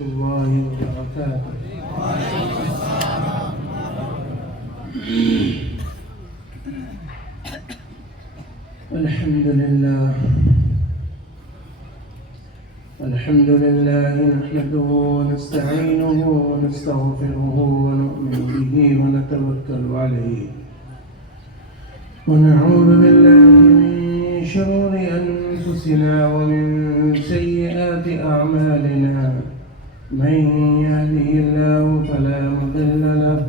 الله وبركاته. الحمد لله نحمده ونستعينه ونستغفره ونؤمن به ونتوكل عليه ونعوذ بالله من شرور أنفسنا ومن سيئات أعمالنا. من يهده الله فلا مضل له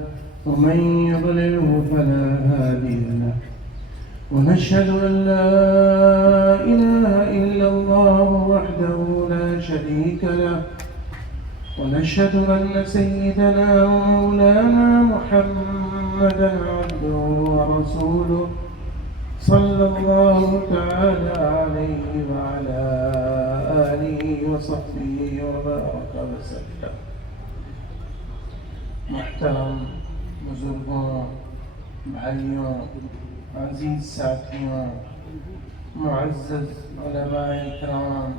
ومن يضلله فلا هادي له. ونشهد أن لا إله إلا الله وحده لا شريك له. ونشهد أن سيدنا ومولانا محمدا عبده ورسوله صلى الله تعالى عليه وعلى آله وصحبه وبارك وسلم. محترم بزرگوں، بھائیوں، عزیز ساتھیوں، معزز علماء اکرام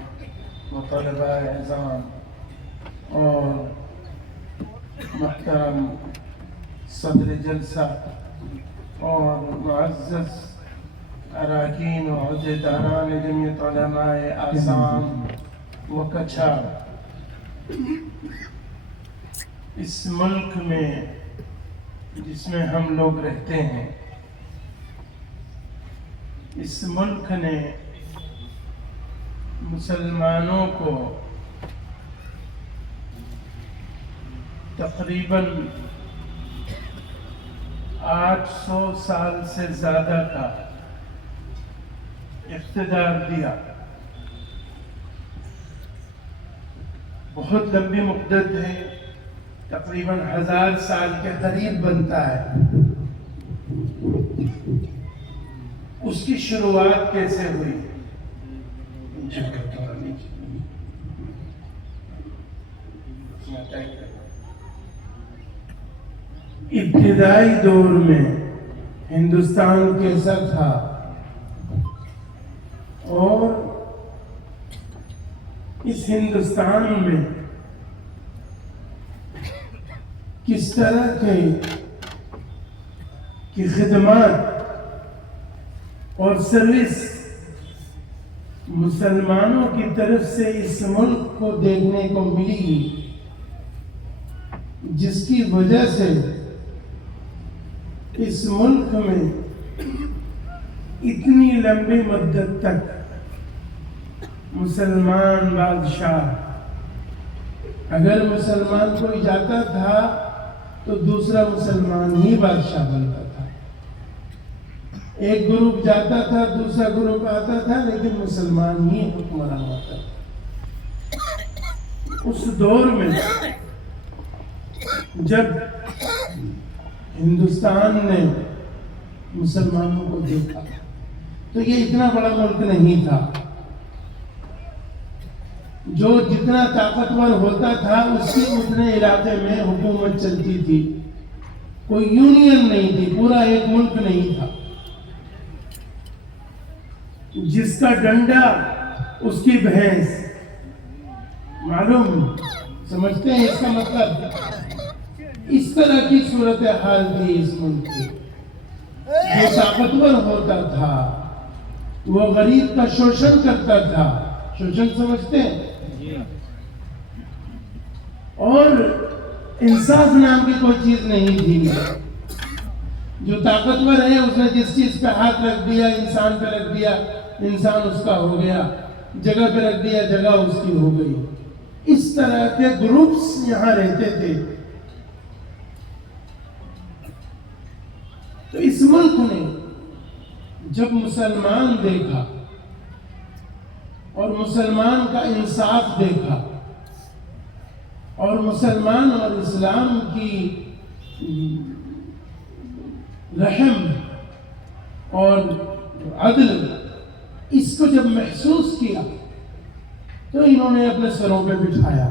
و طلباء اعظام اور محترم صدر جلسہ اور معزز اراکین و عہدیداران جمعیت علماء آسام و کچھار، اس ملک میں جس میں ہم لوگ رہتے ہیں، اس ملک نے مسلمانوں کو تقریباً 800 سال سے زیادہ کا اقتدار دیا. بہت لمبی مدت ہے، تقریباً 1000 سال کے قریب بنتا ہے. اس کی شروعات کیسے ہوئی؟ ابتدائی دور میں ہندوستان کیسا تھا اور اس ہندوستان میں کس طرح کی خدمات اور سروس مسلمانوں کی طرف سے اس ملک کو دیکھنے کو ملی، جس کی وجہ سے اس ملک میں اتنی لمبی مدت تک مسلمان بادشاہ، اگر مسلمان کوئی جاتا تھا تو دوسرا مسلمان ہی بادشاہ بنتا تھا. ایک گروپ جاتا تھا، دوسرا گروپ آتا تھا، لیکن مسلمان ہی حکمران ہوتا تھا. اس دور میں جب ہندوستان نے مسلمانوں کو دیکھا تو یہ اتنا بڑا ملک نہیں تھا. جو جتنا طاقتور ہوتا تھا اس کی اتنے علاقے میں حکومت چلتی تھی. کوئی یونین نہیں تھی، پورا ایک ملک نہیں تھا. جس کا ڈنڈا اس کی بھینس. معلوم سمجھتے ہیں اس کا مطلب؟ اس طرح کی صورتحال تھی اس ملک کی. جو طاقتور ہوتا تھا وہ غریب کا شوشن کرتا تھا. شوشن سمجھتے ہیں؟ اور انصاف نام کی کوئی چیز نہیں تھی. جو طاقتور ہے اس نے جس چیز پہ ہاتھ رکھ دیا، انسان پہ رکھ دیا، انسان اس کا ہو گیا. جگہ پہ رکھ دیا، جگہ اس کی ہو گئی. اس طرح کے گروپس یہاں رہتے تھے. تو اس ملک نے جب مسلمان دیکھا اور مسلمان کا انصاف دیکھا اور مسلمان اور اسلام کی رحم اور عدل، اس کو جب محسوس کیا تو انہوں نے اپنے سروں پہ بٹھایا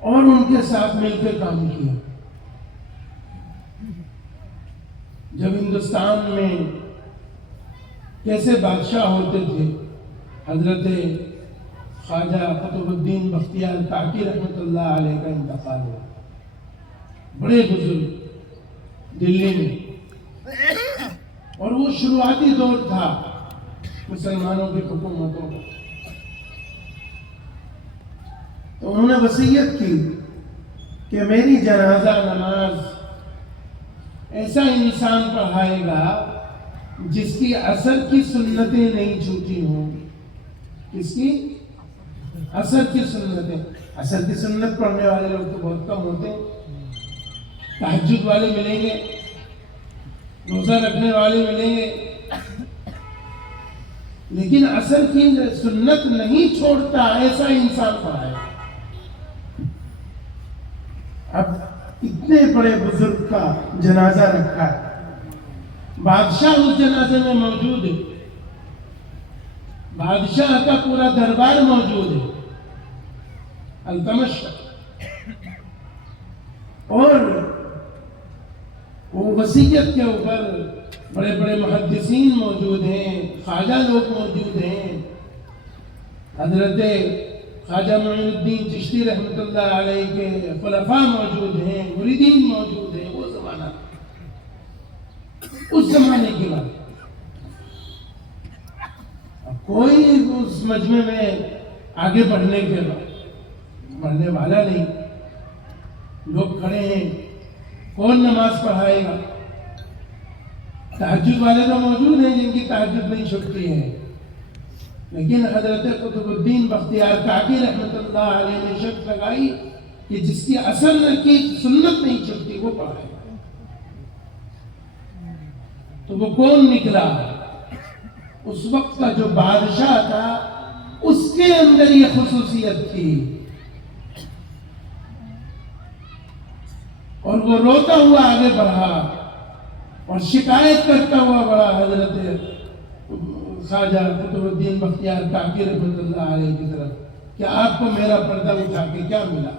اور ان کے ساتھ مل کے کام کیا. جب ہندوستان میں کیسے بادشاہ ہوتے تھے، حضرت خواجہ قطب الدین بختیار کاکی رحمۃ اللہ علیہ کا انتقال ہوا. بڑے بزرگ دلی میں، اور وہ شروعاتی دور تھا مسلمانوں کی حکومتوں کا. تو انہوں نے وصیت کی کہ میری جنازہ نماز ایسا انسان پڑھائے گا جس کی عصر کی سنتیں نہیں چھوٹی ہوں. کس کی؟ عصر کی سنتیں. عصر کی سنت پڑھنے والے لوگ تو بہت کم ہوتے ہیں. تہجد والے ملیں گے، روزہ رکھنے والے ملیں گے، لیکن عصر کی سنت نہیں چھوڑتا ایسا انسان پڑھائے. اب اتنے بڑے بزرگ کا جنازہ رکھا ہے، بادشاہ اس جنازے میں موجود ہے، بادشاہ کا پورا دربار موجود ہے التمش. اور وہ وصیت کے اوپر بڑے بڑے محدثین موجود ہیں، خواجہ لوگ موجود ہیں، حضرت خواجہ معین الدین چشتی رحمۃ اللہ علیہ کے خلفاء موجود ہیں، مریدین موجود ہیں. وہ زمانہ، اس زمانے کی بات. اب کوئی اس مجمع میں آگے بڑھنے والا نہیں. لوگ کھڑے ہیں، کون نماز پڑھائے گا؟ تہجد والے تو موجود ہیں جن کی تہجد نہیں چھٹتی ہے، لیکن حضرت قطب الدین بختیار کاکی رحمۃ اللہ علیہ نے شرط لگائی کہ جس کی اصل کی سنت نہیں چھٹتی وہ پڑھائے. تو وہ کون نکلا؟ اس وقت کا جو بادشاہ تھا اس کے اندر یہ خصوصیت تھی، اور وہ روتا ہوا آگے بڑھا اور شکایت کرتا ہوا بڑا حضرت خواجہ قطب الدین بختیار کاکی رحمۃ اللہ علیہ کی طرف کہ آپ کو میرا پردہ اٹھا کے کیا ملا؟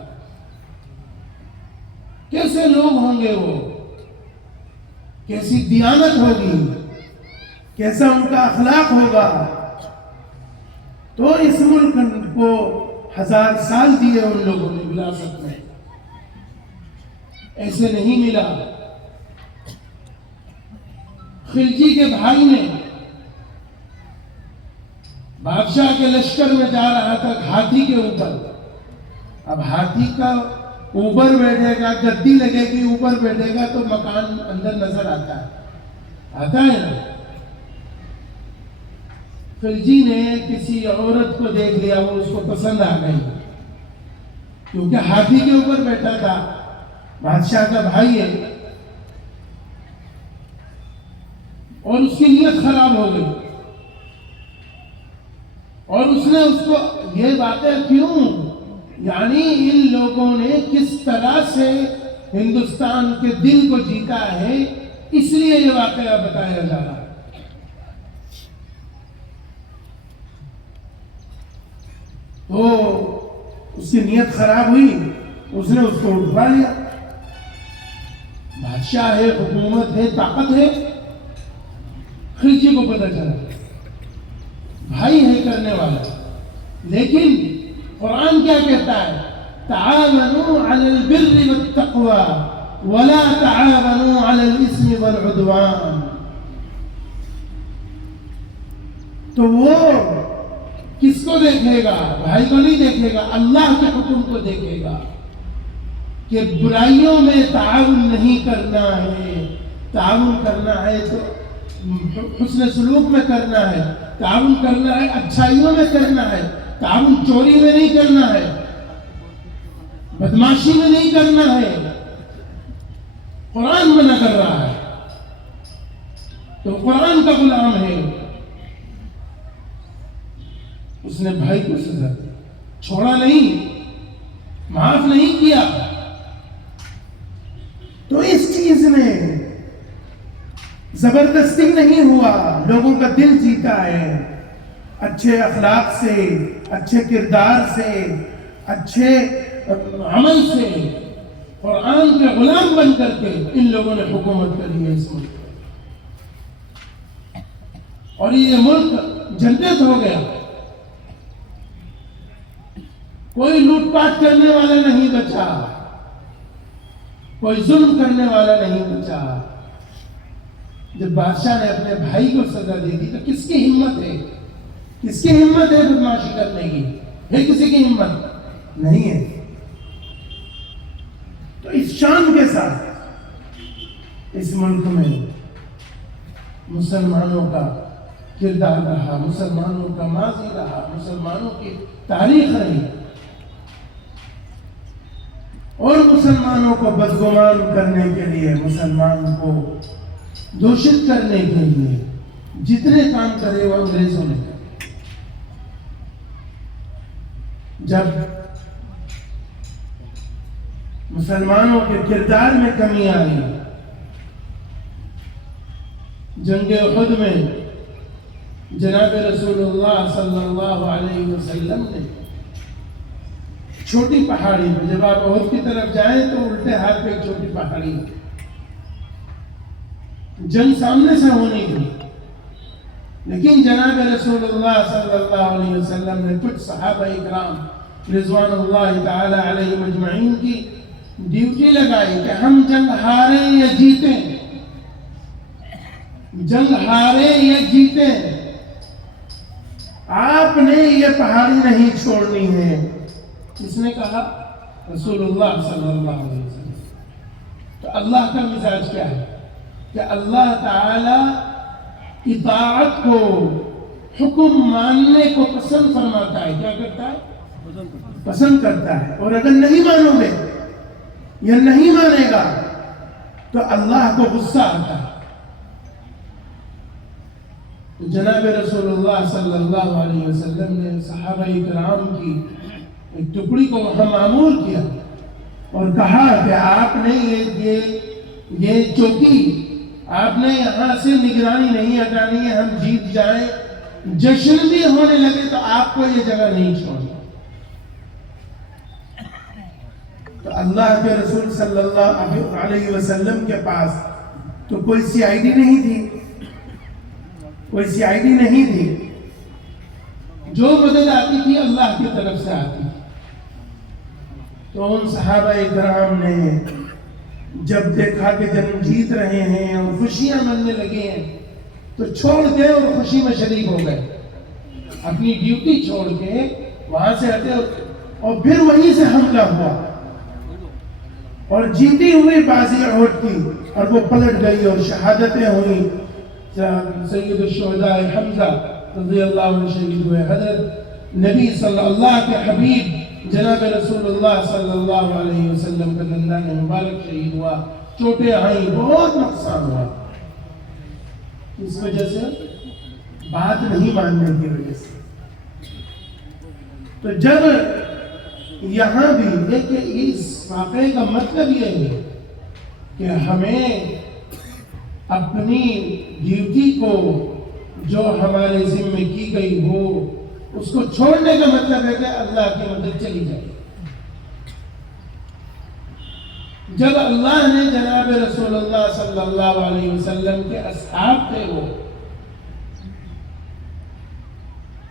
کیسے لوگ ہوں گے وہ؟ کیسی دیانت ہوگی؟ کیسا ان کا اخلاق ہوگا؟ تو اس ملک کو 1000 سال دیے ان لوگوں نے وراثت میں، ایسے نہیں ملا. خلجی کے بھائی نے بادشاہ کے لشکر میں جا رہا تھا ہاتھی کے اوپر. اب ہاتھی کا اوپر بیٹھے گا، گدی لگے گی، اوپر بیٹھے گا تو مکان اندر نظر آتا ہے نا. خلجی نے کسی عورت کو دیکھ لیا، وہ اس کو پسند آ گئی کیونکہ ہاتھی کے اوپر بیٹھا تھا، بادشاہ کا بھائی ہے، اور اس کی نیت خراب ہو گئی. اور اس نے اس کو یہ باتیں کیوں، یعنی ان لوگوں نے کس طرح سے ہندوستان کے دل کو جیتا ہے، اس لیے یہ واقعہ بتایا جا رہا ہے. تو اس کی نیت خراب ہوئی، اس نے اس کو اٹھا لیا. بادشاہ ہے، حکومت ہے، طاقت ہے. خلجی کو پتہ چلا بھائی ہے کرنے والا، لیکن قرآن کیا کہتا ہے؟ تعاونوا علی البر والتقوی ولا تعاونوا علی الاثم والعدوان. تو وہ کس کو دیکھے گا؟ بھائی کو نہیں دیکھے گا، اللہ کے حکم کو دیکھے گا کہ برائیوں میں تعاون نہیں کرنا ہے. تعاون کرنا ہے تو حسن سلوک میں کرنا ہے، تعاون کرنا ہے اچھائیوں میں کرنا ہے، تعاون چوری میں نہیں کرنا ہے، بدماشی میں نہیں کرنا ہے. قرآن منع کر رہا ہے، تو قرآن کا غلام ہے. اس نے بھائی کو سزا دی، چھوڑا نہیں، معاف نہیں کیا. تو اس چیز میں زبردستی نہیں ہوا، لوگوں کا دل جیتا ہے اچھے اخلاق سے، اچھے کردار سے، اچھے عمل سے. قرآن کے غلام بن کر کے ان لوگوں نے حکومت کری ہے اس ملک میں، اور یہ ملک جنت ہو گیا. کوئی لوٹ پاٹ کرنے والا نہیں بچا، کوئی ظلم کرنے والا نہیں بچا۔ جب بادشاہ نے اپنے بھائی کو سزا دے دی تو کس کی ہمت ہے؟ کس کی ہمت ہے بدماشی کرنے کی؟ ہے کسی کی ہمت؟ نہیں ہے۔ تو اس شان کے ساتھ اس ملک میں مسلمانوں کا کردار رہا، مسلمانوں کا ماضی رہا، مسلمانوں کی تاریخ رہی، اور مسلمانوں کو بدگمان کرنے کے لیے، مسلمان کو دوشت کرنے کے لیے جتنے کام کرے وہ انگریزوں نے کرے۔ جب مسلمانوں کے کردار میں کمی آئی، جنگ احد میں جناب رسول اللہ صلی اللہ علیہ وسلم نے چھوٹی پہاڑی پہ، جب آپ احد کی طرف جائیں تو الٹے ہاتھ پہ ایک چھوٹی پہاڑی ہے، جنگ سامنے سے ہونی تھی، لیکن جناب رسول اللہ صلی اللہ علیہ وسلم نے کچھ صحابہ اکرام رضوان اللہ تعالی علیہ مجمعین کی ڈیوٹی لگائی کہ ہم جنگ ہاریں یا جیتیں، جنگ ہاریں یا جیتیں، آپ نے یہ پہاڑی نہیں چھوڑنی ہے۔ کس نے کہا؟ رسول اللہ صلی اللہ علیہ وسلم۔ تو اللہ کا مزاج کیا ہے کہ اللہ تعالی اطاعت کو، حکم ماننے کو پسند فرماتا ہے۔ کیا کرتا ہے؟ پسند کرتا ہے۔ اور اگر نہیں مانو گے یا نہیں مانے گا تو اللہ کو غصہ آتا ہے۔ تو جناب رسول اللہ صلی اللہ علیہ وسلم نے صحابہ اکرام کی ایک ٹکڑی کو وہاں معمور کیا اور کہا کہ آپ نے یہ چوکی، آپ نے یہاں سے نگرانی نہیں ہٹانی ہے، ہم جیت جائیں، جشن بھی ہونے لگے تو آپ کو یہ جگہ نہیں چھوڑنا۔ تو اللہ کے رسول صلی اللہ علیہ وسلم کے پاس تو کوئی سی آئی ڈی نہیں تھی، کوئی سی آئی ڈی نہیں تھی، جو مدد آتی تھی اللہ کی طرف سے آتی تھی۔ تو ان صحابہ اکرام نے جب دیکھا کہ جنگ جیت رہے ہیں اور خوشیاں مننے لگے ہیں تو چھوڑ کے اور خوشی میں شریک ہو گئے، اپنی ڈیوٹی چھوڑ کے وہاں سے ہٹے اور پھر وہیں سے حملہ ہوا اور جیتی ہوئی بازی احد کی، اور وہ پلٹ گئی اور شہادتیں ہوئی۔ سید الشہداء حمزہ رضی اللہ عنہ شہید ہوئے، حضرت نبی صلی اللہ کے حبیب جناب رسول اللہ صلی اللہ علیہ وسلم کا دندان مبارک شہید ہوا، چوٹیں آئیں، بہت نقصان ہوا، اس وجہ سے بات نہیں ماننے کی وجہ سے۔ تو جب یہاں بھی دیکھیں، اس واقعے کا مطلب یہ ہے کہ ہمیں اپنی ڈیوٹی کو جو ہمارے ذمہ کی گئی ہو اس کو چھوڑنے کا مطلب ہے کہ اللہ کی مدد چلی جائے۔ جب اللہ نے جناب رسول اللہ صلی اللہ علیہ وسلم کے اصحاب تھے، وہ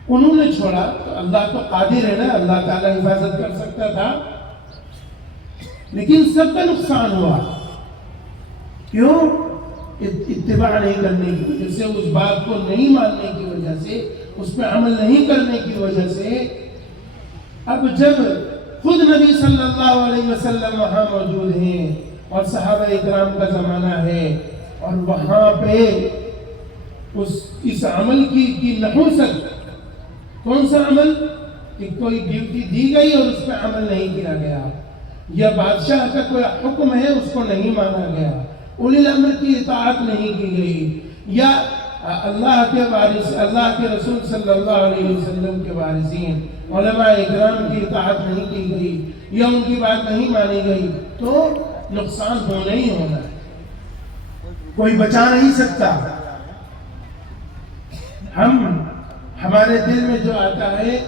انہوں نے چھوڑا تو اللہ تو قادر ہے نا، اللہ تعالیٰ حفاظت کر سکتا تھا، لیکن سب کا نقصان ہوا۔ کیوں؟ اتباع نہیں کرنے کی وجہ سے، اس بات کو نہیں ماننے کی وجہ سے، اس پہ عمل نہیں کرنے کی وجہ سے۔ اب جب خود نبی صلی اللہ علیہ وسلم وہاں موجود ہیں اور صحابہ اکرام کا زمانہ ہے، اور وہاں پہ اس عمل کی نحوست، کون سا عمل؟ کہ کوئی ڈیوٹی دی گئی اور اس پہ عمل نہیں کیا گیا، یا بادشاہ کا کوئی حکم ہے اس کو نہیں مانا گیا، اولی الامر کی اطاعت نہیں کی گئی، یا اللہ کے وارث، اللہ کے رسول صلی اللہ علیہ وسلم کے وارثین علماء اکرام کی اطاعت نہیں کی گئی، یا ان کی بات نہیں مانی گئی، تو نقصان ہونا ہی ہونا ہے، کوئی بچا نہیں سکتا۔ ہمارے دل میں جو آتا ہے،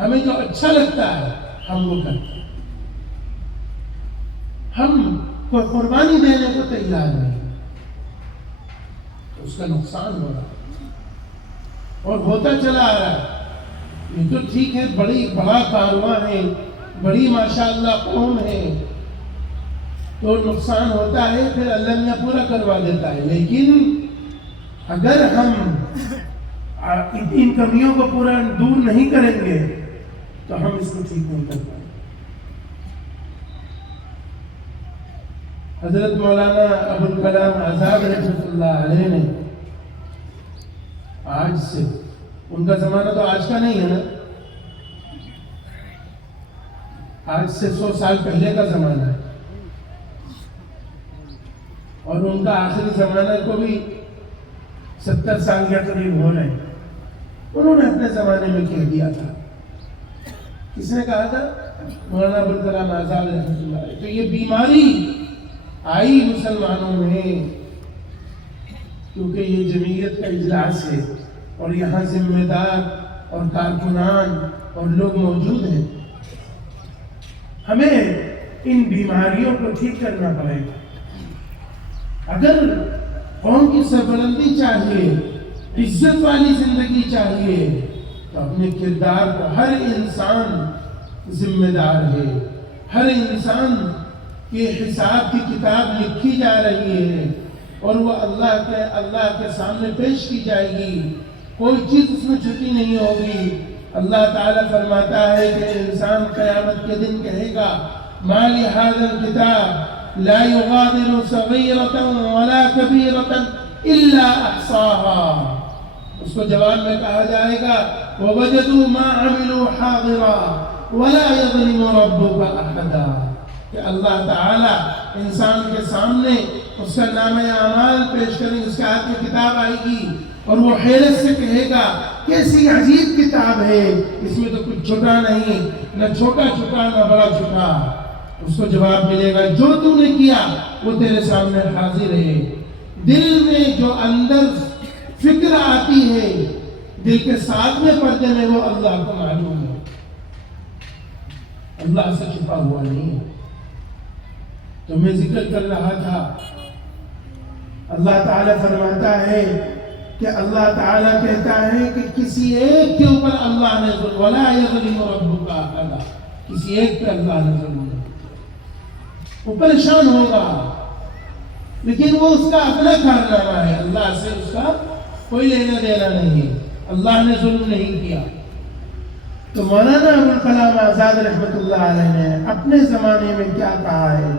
ہمیں جو اچھا لگتا ہے ہم وہ کرتے ہیں، ہم کوئی قربانی دینے کو تیار نہیں، تو اس کا نقصان ہو رہا ہے اور ہوتا چلا آ رہا ہے۔ یہ تو ٹھیک ہے، بڑا کارواں ہے، بڑی ماشاءاللہ قوم ہے تو نقصان ہوتا ہے، پھر اللہ میاں پورا کروا دیتا ہے. لیکن اگر ہم ان کمیوں کو پورا دور نہیں کریں گے تو ہم اس کو ٹھیک نہیں کر پائیں. حضرت مولانا ابوالکلام آزاد رحمۃ اللہ علیہ نے آج سے، ان کا زمانہ تو آج کا نہیں ہے نا، آج سے 100 سال پہلے کا زمانہ ہے، اور ان کا آخری زمانہ کو بھی 70 سال کے قریب ہو رہے ہیں. انہوں نے اپنے زمانے میں کہہ دیا تھا. کس نے کہا تھا؟ مولانا ابوالکلام آزاد رحمۃ اللہ علیہ. تو یہ بیماری آئی مسلمانوں میں کیونکہ یہ جمعیت کا اجلاس ہے اور یہاں ذمہ دار اور کارکنان اور لوگ موجود ہیں. ہمیں ان بیماریوں کو ٹھیک کرنا پڑے گا. اگر قوم کی سربلندی چاہیے، عزت والی زندگی چاہیے، تو اپنے کردار کو، ہر انسان ذمہ دار ہے، ہر انسان کے حساب کی کتاب لکھی جا رہی ہے اور وہ اللہ کے سامنے پیش کی جائے گی. کوئی چیز اس میں چھٹی نہیں ہوگی. اللہ تعالیٰ فرماتا ہے کہ انسان قیامت کے دن کہے گا ما لهذا الكتاب لا يغادر صغيرة ولا كبيرة إلا أحصاها. اس کو جواب میں کہا جائے گا وَوَجَدُوا مَا عَمِلُوا حَاضِرًا وَلَا يَظْلِمُ رَبُّكَ أَحَدًا. کہ اللہ تعالیٰ انسان کے سامنے اس کا نامہ اعمال پیش کریں، اس کے ہاتھ میں کتاب آئے گی اور وہ حیرت سے کہے گا کیسی عجیب کتاب ہے، اس میں تو کچھ چھٹا نہیں، نہ چھوٹا چھٹا نہ بڑا چھٹا. اس کو جواب ملے گا جو تو نے کیا وہ تیرے سامنے حاضر ہے. دل میں جو اندر فکر آتی ہے دل کے ساتھ میں پردے میں، وہ اللہ کو معلوم ہے، اللہ سے چھپا ہوا نہیں ہے. تو میں ذکر کر رہا تھا، اللہ تعالیٰ فرماتا ہے کہ اللہ تعالیٰ کہتا ہے کہ کسی ایک کے اوپر اللہ نے ظلم، وَلَا يَظْلِمُ رَبُّكَ أَحَدًا. کسی ایک پہ اللہ نے ظلم نہیں کیا. وہ پریشان ہوگا لیکن وہ اس کا اپنا کارنامہ ہے، اللہ سے اس کا کوئی لینا دینا نہیں ہے. اللہ نے ظلم نہیں کیا. تو مولانا ابوالکلام آزاد رحمۃ اللہ علیہ نے اپنے زمانے میں کیا کہا ہے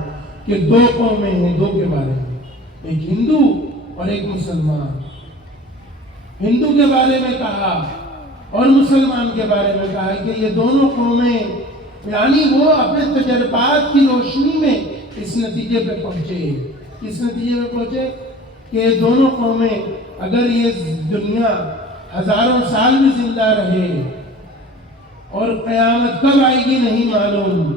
کہ 2 قومیں ہیں، 2 کے بارے میں، ایک ہندو اور ایک مسلمان. ہندو کے بارے میں کہا اور مسلمان کے بارے میں کہا کہ یہ دونوں قومیں، یعنی وہ اپنے تجربات کی روشنی میں اس نتیجے پہ پہنچے. کس نتیجے پہ پہنچے کہ یہ دونوں قومیں اگر یہ دنیا ہزاروں سال بھی زندہ رہے اور قیامت کب آئے گی نہیں معلوم،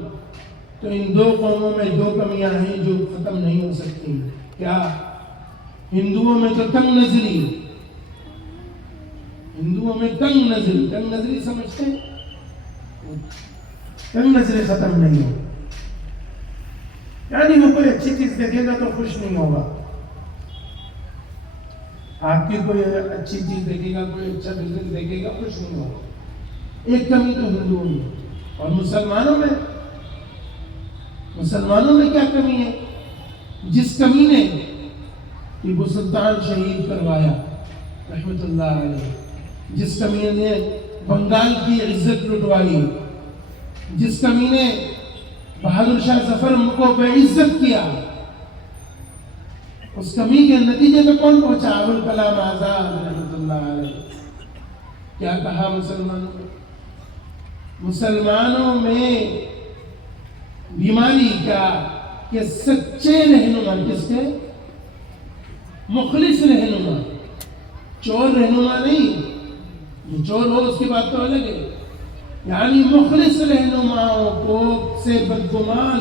تو ان 2 قوموں میں 2 کمیاں ہیں جو ختم نہیں ہو سکتی. کیا؟ ہندوؤں میں تو تنگ نظری، ہندوؤں میں تنگ نظری سمجھتے ہیں؟ تنگ نظری ختم نہیں ہو، یعنی وہ کوئی اچھی چیز دیکھے گا تو خوش نہیں ہوگا. آپ کی کوئی اچھی چیز دیکھے گا، کوئی اچھا بزنس دیکھے گا، خوش نہیں ہوگا. ایک کمی تو ہندوؤں میں. اور مسلمانوں میں کیا کمی ہے؟ جس کمی نے ٹیپو سلطان شہید کروایا رحمت اللہ علیہ، جس کمی نے بنگال کی عزت لٹوائی، جس کمی نے بہادر شاہ ظفر کو بے عزت کیا، اس کمی کے نتیجے میں کون پہنچا؟ ابوالکلام آزاد رحمت اللہ علیہ. کیا کہا مسلمانوں میں بیماری کیا کہ سچے رہنما، کس کے؟ مخلص رہنما، چور رہنما نہیں. جو چور ہو اس کی بات تو الگ ہے، یعنی مخلص رہنماؤں کو سے بدگمان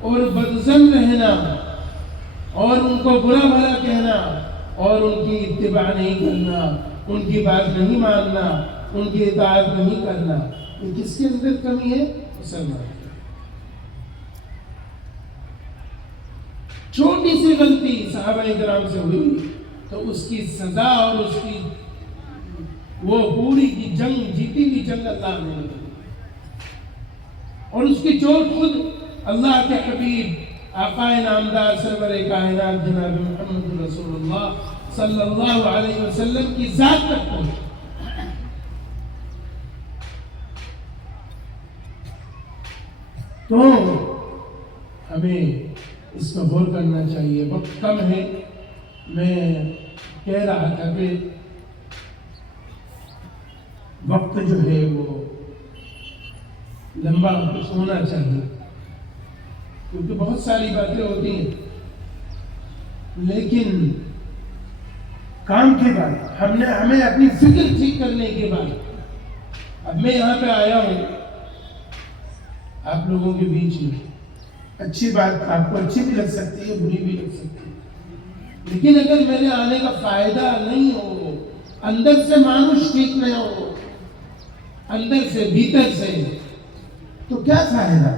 اور بدظن رہنا اور ان کو برا بھلا کہنا اور ان کی اتباع نہیں کرنا، ان کی بات نہیں ماننا، ان کی اطاعت نہیں کرنا. یہ کس کے اندر کمی ہے؟ مسلمان. چھوٹی سی غلطی صحابہ کرام سے ہوئی تو اس کی سزا اور اس کی وہ پوری کی جنگ، جیتی ہوئی جنگ اللہ نے دی. اور اس کی چوٹ خود اللہ کے حبیب آقا نامدار سرور کائنات جناب محمد رسول اللہ صلی اللہ علیہ وسلم کی ذات تک پہنچی۔ تو ہمیں اس پر غور کرنا چاہیے۔ وقت کم ہے، میں کہہ رہا تھا کہ وقت جو ہے وہ لمبا کچھ ہونا چاہیے، کیونکہ بہت ساری باتیں ہوتی ہیں، لیکن کام کے بعد ہمیں اپنی فکر ٹھیک کرنے کے بعد، اب میں یہاں پہ آیا ہوں آپ لوگوں کے بیچ میں، اچھی بات آپ کو اچھی بھی لگ سکتی ہے، بری بھی لگ سکتی ہے، لیکن اگر میرے آنے کا فائدہ نہیں ہو، اندر سے مانوس ٹھیک نہیں ہو، اندر سے بھیتر سے، تو کیا فائدہ؟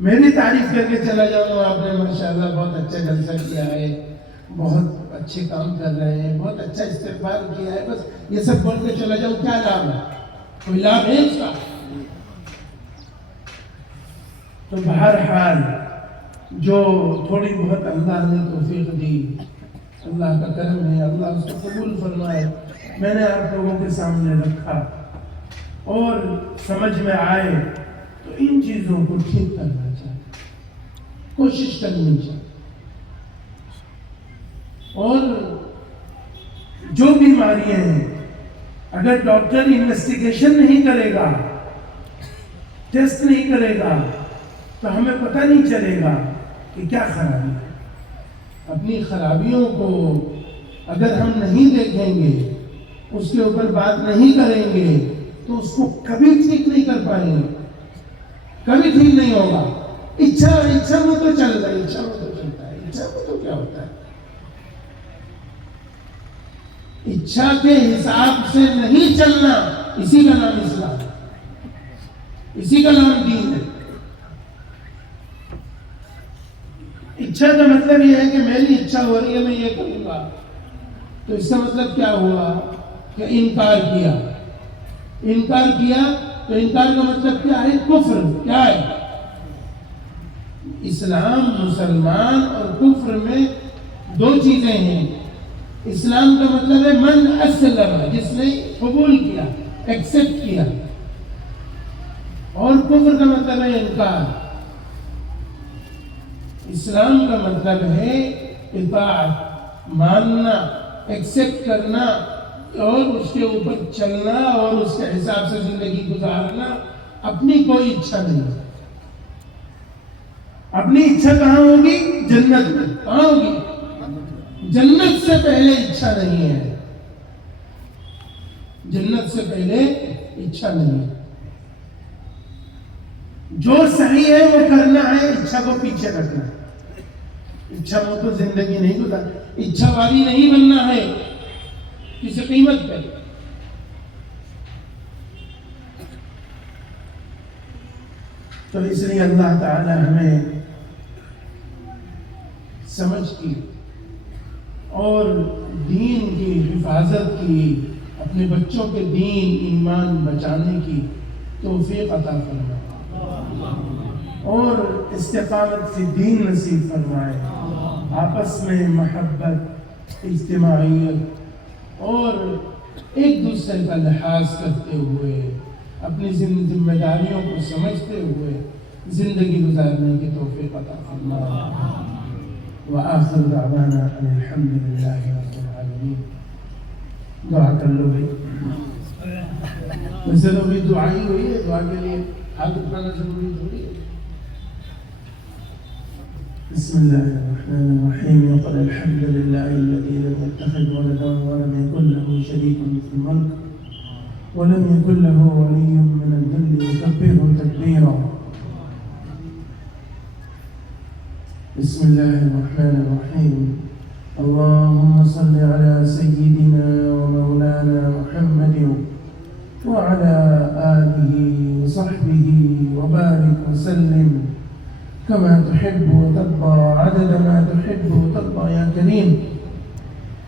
میں بھی تعریف کر کے چلا جاؤں آپ نے ماشاءاللہ بہت اچھا جلسہ کیا ہے، بہت اچھے کام کر رہے ہیں، بہت اچھا استقبال کیا ہے، بس یہ سب بول کے چلا جاؤں، کیا لابھ ہے؟ کوئی لابھ ہے اس کا؟ تو بہرحال جو تھوڑی بہت اللہ نے توفیق دی، اللہ کا کرم ہے، اللہ اس کو قبول فرمائے، میں نے آپ لوگوں کے سامنے رکھا اور سمجھ میں آئے تو ان چیزوں کو ٹھیک کرنا چاہیے، کوشش کرنی چاہیے، اور جو بیماریاں ہیں اگر ڈاکٹر انویسٹیگیشن نہیں کرے گا، ٹیسٹ نہیں کرے گا، تو ہمیں پتہ نہیں چلے گا کہ کیا خرابی ہے۔ اپنی خرابیوں کو اگر ہم نہیں دیکھیں گے، اس کے اوپر بات نہیں کریں گے، تو اس کو کبھی ٹھیک نہیں کر پائیں گے، کبھی ٹھیک نہیں ہوگا۔ اچھا میں تو چل رہا ہے، اچھا میں تو چلتا ہے، اچھا میں تو کیا ہوتا ہے؟ اچھا کے حساب سے نہیں چلنا، اسی کا نام اسلام ہے، اسی کا نام دین ہے۔ اچھا کا مطلب یہ ہے کہ میری اچھا ہو رہی ہے، میں یہ کروں گا، تو اس کا مطلب کیا ہوا کہ انکار کیا۔ انکار کیا تو انکار کا مطلب کیا ہے؟ کفر۔ کیا ہے؟ اسلام، مسلمان اور کفر میں دو چیزیں ہیں۔ اسلام کا مطلب ہے من اسلم، جس نے قبول کیا، ایکسپٹ کیا، اور کفر کا مطلب ہے انکار۔ اسلام کا مطلب ہے اطاعت، ماننا، ایکسپٹ کرنا اور اس کے اوپر چلنا اور اس کے حساب سے زندگی گزارنا، اپنی کوئی اچھا نہیں۔ اپنی اچھا کہاں ہوگی؟ جنت میں۔ کہاں ہوگی؟ جنت سے پہلے اچھا نہیں ہے، جنت سے پہلے اچھا نہیں ہے۔ جو صحیح ہے وہ کرنا ہے، اچھا کو پیچھے رکھنا ہے۔ اچھا وہ تو زندگی نہیں گزار، اچھا والی نہیں بننا ہے کسی قیمت پہ۔ تو اس لیے اللہ تعالی ہمیں سمجھ کی اور دین کی حفاظت کی، اپنے بچوں کے دین ایمان بچانے کی توفیق عطا فرمائے اور استقامت فی دین نصیب فرمائے، آپس میں محبت، اجتماعیت اور ایک دوسرے کا لحاظ کرتے ہوئے، اپنی ذمہ داریوں کو سمجھتے ہوئے زندگی گزارنے کی توفیق عطا فرمائے۔ وآخر دعوانا ان الحمد للہ رب العالمین۔ دعا کر لو بھائی، ویسے تو بھی دعا ہی ہوئی ہے، دعا کے لیے ہاتھ اٹھانا ضروری تھوڑی ہے۔ بسم اللہ الرحمن الرحیم۔ وقل الحمد للہ الذی لم يتخذ ولدا ولم يكن له شریک فی الملک ولم يكن له ولی من الذل وکبرہ تکبیرا۔ بسم اللہ الرحمن الرحیم۔ اللهم صل على سيدنا ومولانا محمد وعلى آله وصحبه وبارك وسلم كما تحب وترضى عدد ما تحب وترضى يا كريم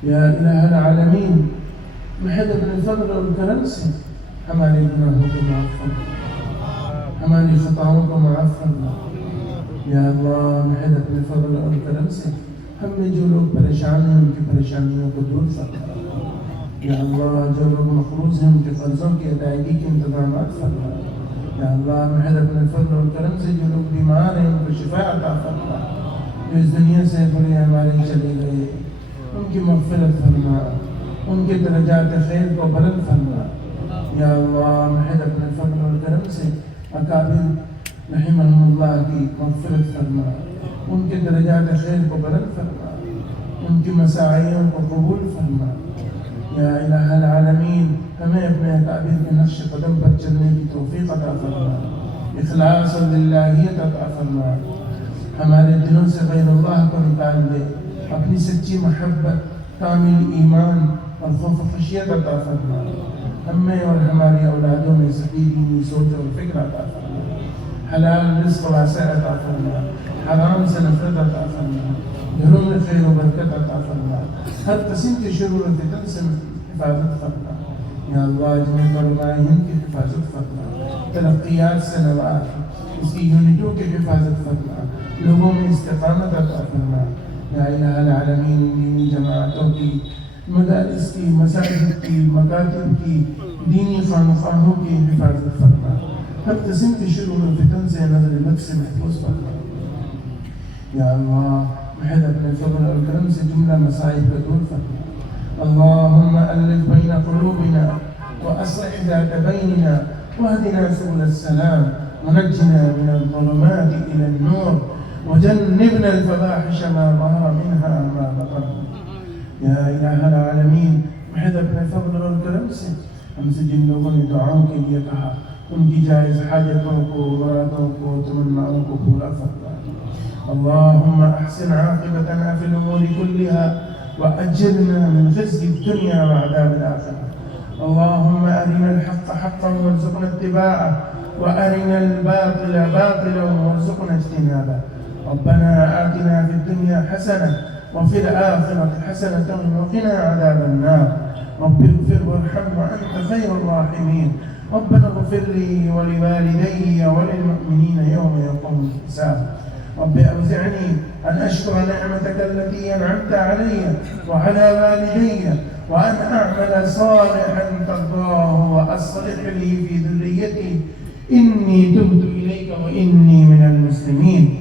يا إله العالمين۔ محمد بن فضل اور کرم سے ہمارے گناہوں کو معاف فرما، ہماری خطاؤں کو معاف فرما یا اللہ محض اپنے فضل اور کرم سے ہم میں جو لوگ پریشان ہیں ان کی پریشانیوں کو دور فرما یا اللہ جو لوگ مقروض ہیں ان کے قرضوں کی ادائیگی کے انتظامات فرما یا اللہ محض اپنے فضل اور کرم سے جو لوگ بیمار ہیں ان کو شفا عطا فرما جو اس دنیا سے بڑے ہمارے چلے گئے ان کی مغفرت فرما ان کے درجات خیر کو بلند فرما یا اللہ محض اپنے فضل اور کرم سے اکابر رحمہم اللہ کی مغفرت فرما ان کے درجات خیر کو بلند فرما ان کی مساعیوں کو قبول فرما یا الہ العالمین ہمیں اپنے اکابر کے نقش قدم پر چلنے کی توفیق عطا فرما اخلاص اور للہیت عطا فرما ہمارے دلوں سے غیر اللہ کو نکال دے اپنی سچی محبت کامل ایمان اور خوف و خشیت عطا فرما ہمیں اور ہماری اولادوں میں صحیح دینی سوچ اور فکر عطا فرما حلال رزق واسع عطا فرما حرام سے نفرت عطا فرما گھروں میں خیر و برکت عطا فرما ہر قسم کے شرور و فتن سے حفاظت فرما یا اللہ جمعیت علماء ہند کی حفاظت فرما ترقیات سے نواز اس کی یونٹوں کی حفاظت فرما لوگوں میں استقامت عطا فرما یا الہ العالمین دینی جماعتوں کی مدارس کی مساجد کی مکاتب کی دینی خانقاہوں کی حفاظت فرما ہر قسم کے شرور و فتن سے نظر بد سے محفوظ فرما یا اللہ محض اپنے فضل اور کرم سے جملہ مسائل کو دور فرما اللہم الف بین قلوبنا واصلح ذات بیننا واہدنا سبل السلام ونجنا من الظلمات الى النور وجنبنا الفواحش ما ظهر منها وما بطن یا الہ العالمین محض اپنے فضل اور کرم سے ہم سے جن لوگوں نے دعاؤں کے لیے کہا ان کی جائز حاجتوں کو مرادوں کو تمناؤں کو پورا فرما اللهم احسن عاقبتنا في الامور كلها واجرنا من خزي الدنيا وعذاب الاخره اللهم ارنا الحق حقا وارزقنا اتباعه وارنا الباطل باطلا وارزقنا اجتنابه ربنا آتنا في الدنيا حسنه وفي الاخره حسنه وقنا عذاب النار رب اغفر وارحم وانت خير الراحمين ربنا اغفر لي ولوالدي وللمؤمنين يوم يقوم الحساب رب أوزعني أن أشكر نعمتك التي أنعمت علي وعلى والدي وأن أعمل صالحا ترضاه وأصلح لي في ذريتي إني تبت إليك وإني من المسلمين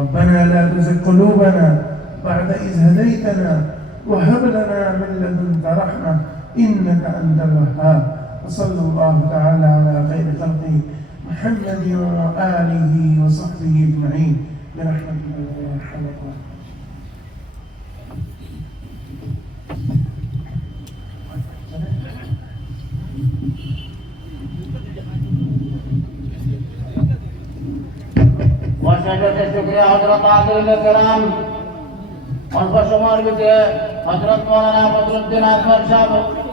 ربنا لا تزغ قلوبنا بعد إذ هديتنا وهب لنا من لدنك رحمة إنك أنت الوهاب وصلى الله تعالى على خير خلقه محمد وآله وصحبه أجمعين برحمتك يا أرحم الراحمين. وشجرة الشكر حضرت عادل الكرام اور بشمار بھی حضرت مولانا بدر الدین اکبر صاحب